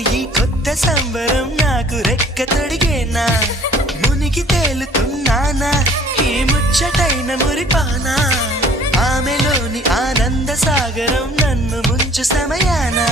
లేని ఈ కొత్త సంబరం నాకు రెక్క తొడిగేనా మునిగి తేలుతున్నానా ఈ ముచ్చటైన మురిపానా ఆమెలోని ఆనంద సాగరం నన్ను ముంచు సమయానా